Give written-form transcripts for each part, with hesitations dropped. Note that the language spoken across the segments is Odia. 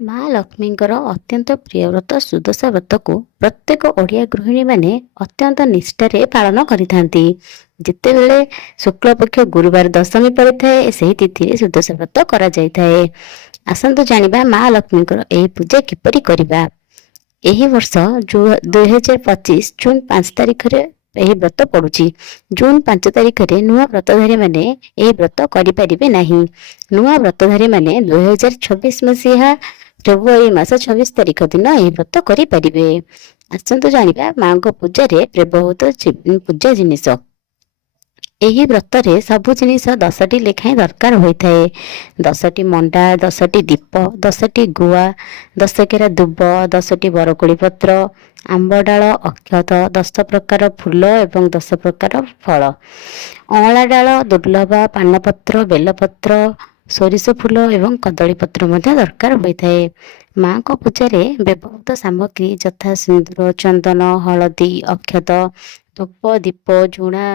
ମା ଲକ୍ଷ୍ମୀଙ୍କର ଅତ୍ୟନ୍ତ ପ୍ରିୟ ବ୍ରତ ସୁଦଶା ବ୍ରତକୁ ପ୍ରତ୍ୟେକ ଓଡ଼ିଆ ଗୃହିଣୀ ମାନେ ଅତ୍ୟନ୍ତ ନିଷ୍ଠାରେ ପାଳନ କରିଥାନ୍ତି। ଯେତେବେଳେ ଶୁକ୍ଳପକ୍ଷ ଗୁରୁବାର ଦଶମୀ ପଡ଼ିଥାଏ ସେହି ତିଥିରେ ସୁଦଶା ବ୍ରତ କରାଯାଇଥାଏ। ଆସନ୍ତୁ ଜାଣିବା ମା ଲକ୍ଷ୍ମୀଙ୍କର ଏହି ପୂଜା କିପରି କରିବା। ଏହି ବର୍ଷ 2025 ଜୁନ୍ 5 ତାରିଖରେ ଏହି ବ୍ରତ ପଡୁଛି। ଜୁନ୍ 5 ତାରିଖରେ ନୂଆ ବ୍ରତଧାରୀ ମାନେ ଏହି ବ୍ରତ କରିପାରିବେ ନାହିଁ। ନୂଆ ବ୍ରତଧାରୀ ମାନେ 2026 ମସିହା ଫେବୃଆରୀ ମାସ 26 ତାରିଖ ଦିନ ଏହି ବ୍ରତ କରିପାରିବେ। ଆସନ୍ତୁ ଜାଣିବା ମାଙ୍କ ପୂଜାରେ ବ୍ୟବହୃତ ପୂଜା ଜିନିଷ। ଏହି ବ୍ରତରେ ସବୁ ଜିନିଷ 10ଟି ଲେଖାଏଁ ଦରକାର ହୋଇଥାଏ। 10ଟି ମଣ୍ଡା, 10ଟି ଦୀପ, 10ଟି ଗୁଆ, 10 କେରା ଦୁବ, 10ଟି ବରକୋଳି ପତ୍ର, ଆମ୍ବ ଡାଳ, ଅକ୍ଷତ, 10 ପ୍ରକାର ଫୁଲ ଏବଂ 10 ପ୍ରକାର ଫଳ, ଅଁଳା ଡାଳ, ଦୁର୍ଲଭ ପାନପତ୍ର, ବେଲପତ୍ର, ସୋରିଷ ଫୁଲ ଏବଂ କଦଳୀ ପତ୍ର ମଧ୍ୟ ଦରକାର ହୋଇଥାଏ। ମାଙ୍କ ପୂଜାରେ ବ୍ୟବହୃତ ସାମଗ୍ରୀ ଯଥା ସିନ୍ଦୁର, ଚନ୍ଦନ, ହଳଦୀ, ଅକ୍ଷତ, ଧୂପ, ଦୀପ, ଝୁଣା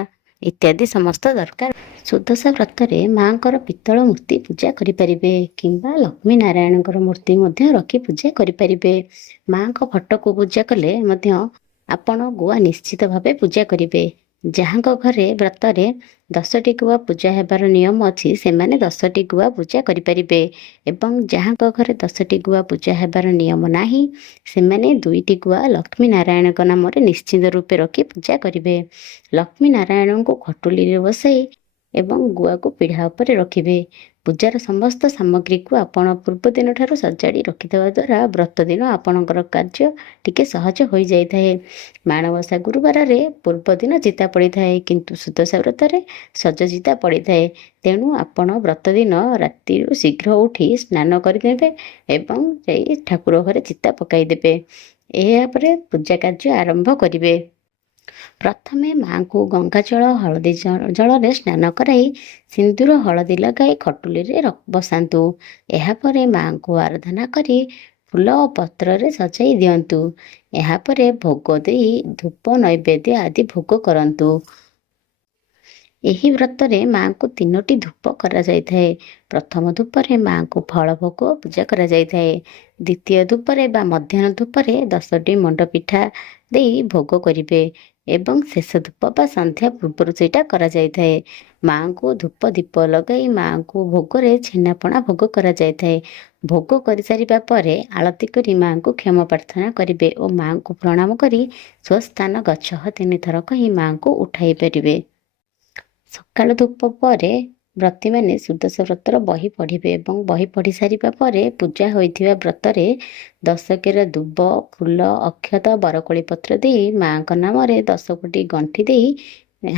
ଇତ୍ୟାଦି ସମସ୍ତ ଦରକାର। ସୁଦଶା ବ୍ରତରେ ମାଙ୍କର ପିତ୍ତଳ ମୂର୍ତ୍ତି ପୂଜା କରିପାରିବେ କିମ୍ବା ଲକ୍ଷ୍ମୀ ନାରାୟଣଙ୍କର ମୂର୍ତ୍ତି ମଧ୍ୟ ରଖି ପୂଜା କରିପାରିବେ। ମାଙ୍କ ଫଟୋକୁ ପୂଜା କଲେ ମଧ୍ୟ ଆପଣ ଗୁଆ ନିଶ୍ଚିତ ଭାବେ ପୂଜା କରିବେ। ଯାହାଙ୍କ ଘରେ ବ୍ରତରେ 10ଟି ଗୁଆ ପୂଜା ହେବାର ନିୟମ ଅଛି ସେମାନେ 10ଟି ଗୁଆ ପୂଜା କରିପାରିବେ ଏବଂ ଯାହାଙ୍କ ଘରେ 10ଟି ଗୁଆ ପୂଜା ହେବାର ନିୟମ ନାହିଁ ସେମାନେ 2ଟି ଗୁଆ ଲକ୍ଷ୍ମୀ ନାରାୟଣଙ୍କ ନାମରେ ନିଶ୍ଚିତ ରୂପେ ରଖି ପୂଜା କରିବେ। ଲକ୍ଷ୍ମୀ ନାରାୟଣଙ୍କୁ ଖଟୁଲିରେ ବସାଇ ଏବଂ ଗୁଆକୁ ପିଢ଼ା ଉପରେ ରଖିବେ। ପୂଜାର ସମସ୍ତ ସାମଗ୍ରୀକୁ ଆପଣ ପୂର୍ବ ଦିନଠାରୁ ସଜାଡ଼ି ରଖିଦେବା ଦ୍ୱାରା ବ୍ରତ ଦିନ ଆପଣଙ୍କର କାର୍ଯ୍ୟ ଟିକେ ସହଜ ହୋଇଯାଇଥାଏ। ମାଣବସା ଗୁରୁବାରରେ ପୂର୍ବ ଦିନ ଚିତା ପଡ଼ିଥାଏ କିନ୍ତୁ ସୁଦଶା ବ୍ରତରେ ସଜ ଚିତା ପଡ଼ିଥାଏ। ତେଣୁ ଆପଣ ବ୍ରତ ଦିନ ରାତିରୁ ଶୀଘ୍ର ଉଠି ସ୍ନାନ କରିଦେବେ ଏବଂ ଯାଇ ଠାକୁର ଘରେ ଚିତା ପକାଇଦେବେ। ଏହାପରେ ପୂଜା କାର୍ଯ୍ୟ ଆରମ୍ଭ କରିବେ। ପ୍ରଥମେ ମାଙ୍କୁ ଗଙ୍ଗାଜଳ ହଳଦୀ ଜଳରେ ସ୍ନାନ କରାଇ ସିନ୍ଦୁର ହଳଦୀ ଲଗାଇ ଖଟୁଲିରେ ବସାନ୍ତୁ। ଏହାପରେ ମାଙ୍କୁ ଆରାଧନା କରି ଫୁଲ ଓ ପତ୍ରରେ ସଜାଇ ଦିଅନ୍ତୁ। ଏହାପରେ ଭୋଗ ଦେଇ ଧୂପ ନୈବେଦ୍ୟ ଆଦି ଭୋଗ କରନ୍ତୁ। ଏହି ବ୍ରତରେ ମାଙ୍କୁ 3ଟି ଧୂପ କରାଯାଇଥାଏ। ପ୍ରଥମ ଧୂପରେ ମାଙ୍କୁ ଫଳ ଭୋଗ ପୂଜା କରାଯାଇଥାଏ। ଦ୍ୱିତୀୟ ଧୂପରେ ବା ମଧ୍ୟାହ୍ନ ଧୂପରେ 10ଟି ମଣ୍ଡ ପିଠା ଦେଇ ଭୋଗ କରିବେ ଏବଂ ଶେଷ ଧୂପ ବା ସନ୍ଧ୍ୟା ପୂର୍ବରୁ ସେଇଟା କରାଯାଇଥାଏ। ମାଙ୍କୁ ଧୂପ ଦୀପ ଲଗାଇ ମାଙ୍କୁ ଭୋଗରେ ଛେନାପଣା ଭୋଗ କରାଯାଇଥାଏ। ଭୋଗ କରିସାରିବା ପରେ ଆଳତି କରି ମାଙ୍କୁ କ୍ଷମା ପ୍ରାର୍ଥନା କରିବେ ଓ ମାଙ୍କୁ ପ୍ରଣାମ କରି ସ୍ୱସ୍ଥାନ ଗଛ 3 ଥର କହି ମାଙ୍କୁ ଉଠାଇ ପାରିବେ। ସକାଳ ଧୂପ ପରେ ବ୍ରତୀମାନେ ସୁଦଶା ବ୍ରତର ବହି ପଢ଼ିବେ ଏବଂ ବହି ପଢ଼ି ସାରିବା ପରେ ପୂଜା ହୋଇଥିବା ବ୍ରତରେ 10 କେରା ଦୁବ, ଫୁଲ, ଅକ୍ଷତ, ବରକୋଳି ପତ୍ର ଦେଇ ମାଙ୍କ ନାମରେ 10 ଗୋଟି ଗଣ୍ଠି ଦେଇ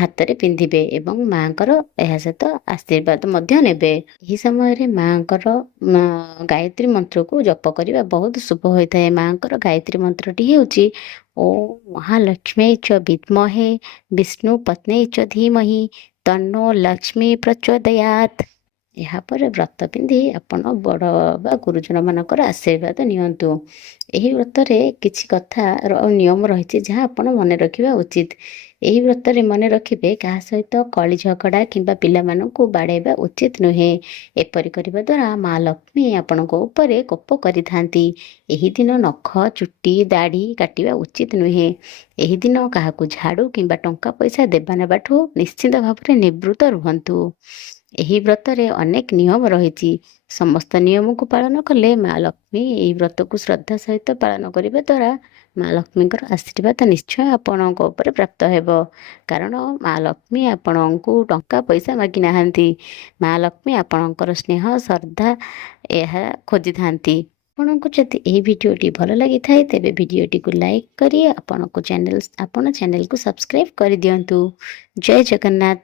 ହାତରେ ପିନ୍ଧିବେ ଏବଂ ମାଙ୍କର ଏହା ସହିତ ଆଶୀର୍ବାଦ ମଧ୍ୟ ନେବେ। ଏହି ସମୟରେ ମାଙ୍କର ଗାୟତ୍ରୀ ମନ୍ତ୍ରକୁ ଜପ କରିବା ବହୁତ ଶୁଭ ହୋଇଥାଏ। ମାଙ୍କର ଗାୟତ୍ରୀ ମନ୍ତ୍ରଟି ହେଉଛି ଓଁ ମହାଲକ୍ଷ୍ମୀ ଚ ବିଦ୍ମହେ ବିଷ୍ଣୁ ପତ୍ନୀ ଚ ଧୀମହି ତନ୍ନୋ ଲକ୍ଷ୍ମୀ ପ୍ରଚୋଦୟାତ୍। ଏହାପରେ ବ୍ରତ ପିନ୍ଧି ଆପଣ ବଡ଼ ବା ଗୁରୁଜନମାନଙ୍କର ଆଶୀର୍ବାଦ ନିଅନ୍ତୁ। ଏହି ବ୍ରତରେ କିଛି କଥାର ନିୟମ ରହିଛି ଯାହା ଆପଣ ମନେ ରଖିବା ଉଚିତ। ଏହି ବ୍ରତରେ ମନେ ରଖିବେ କାହା ସହିତ କଳି ଝଗଡ଼ା କିମ୍ବା ପିଲାମାନଙ୍କୁ ବାଡ଼ାଇବା ଉଚିତ ନୁହେଁ। ଏପରି କରିବା ଦ୍ୱାରା ମା ଲକ୍ଷ୍ମୀ ଆପଣଙ୍କ ଉପରେ କୋପ କରିଥାନ୍ତି। ଏହି ଦିନ ନଖ, ଚୁଟି, ଦାଢ଼ି କାଟିବା ଉଚିତ ନୁହେଁ। ଏହି ଦିନ କାହାକୁ ଝାଡ଼ୁ କିମ୍ବା ଟଙ୍କା ପଇସା ଦେବା ନେବାଠୁ ନିଶ୍ଚିତ ଭାବରେ ନିବୃତ୍ତ ରୁହନ୍ତୁ। ଏହି ବ୍ରତରେ ଅନେକ ନିୟମ ରହିଛି। ସମସ୍ତ ନିୟମକୁ ପାଳନ କଲେ ମା ଲକ୍ଷ୍ମୀ ଏହି ବ୍ରତକୁ ଶ୍ରଦ୍ଧା ସହିତ ପାଳନ କରିବା ଦ୍ୱାରା ମା ଲକ୍ଷ୍ମୀଙ୍କର ଆଶୀର୍ବାଦ ନିଶ୍ଚୟ ଆପଣଙ୍କ ଉପରେ ପ୍ରାପ୍ତ ହେବ। କାରଣ ମା ଲକ୍ଷ୍ମୀ ଆପଣଙ୍କୁ ଟଙ୍କା ପଇସା ମାଗି ନାହାନ୍ତି। ମା ଲକ୍ଷ୍ମୀ ଆପଣଙ୍କର ସ୍ନେହ ଶ୍ରଦ୍ଧା ଏହା ଖୋଜିଥାନ୍ତି। ଆପଣଙ୍କୁ ଯଦି ଏହି ଭିଡ଼ିଓଟି ଭଲ ଲାଗିଥାଏ ତେବେ ଭିଡ଼ିଓଟିକୁ ଲାଇକ୍ କରି ଆପଣ ଚ୍ୟାନେଲକୁ ସବସ୍କ୍ରାଇବ୍ କରିଦିଅନ୍ତୁ। ଜୟ ଜଗନ୍ନାଥ।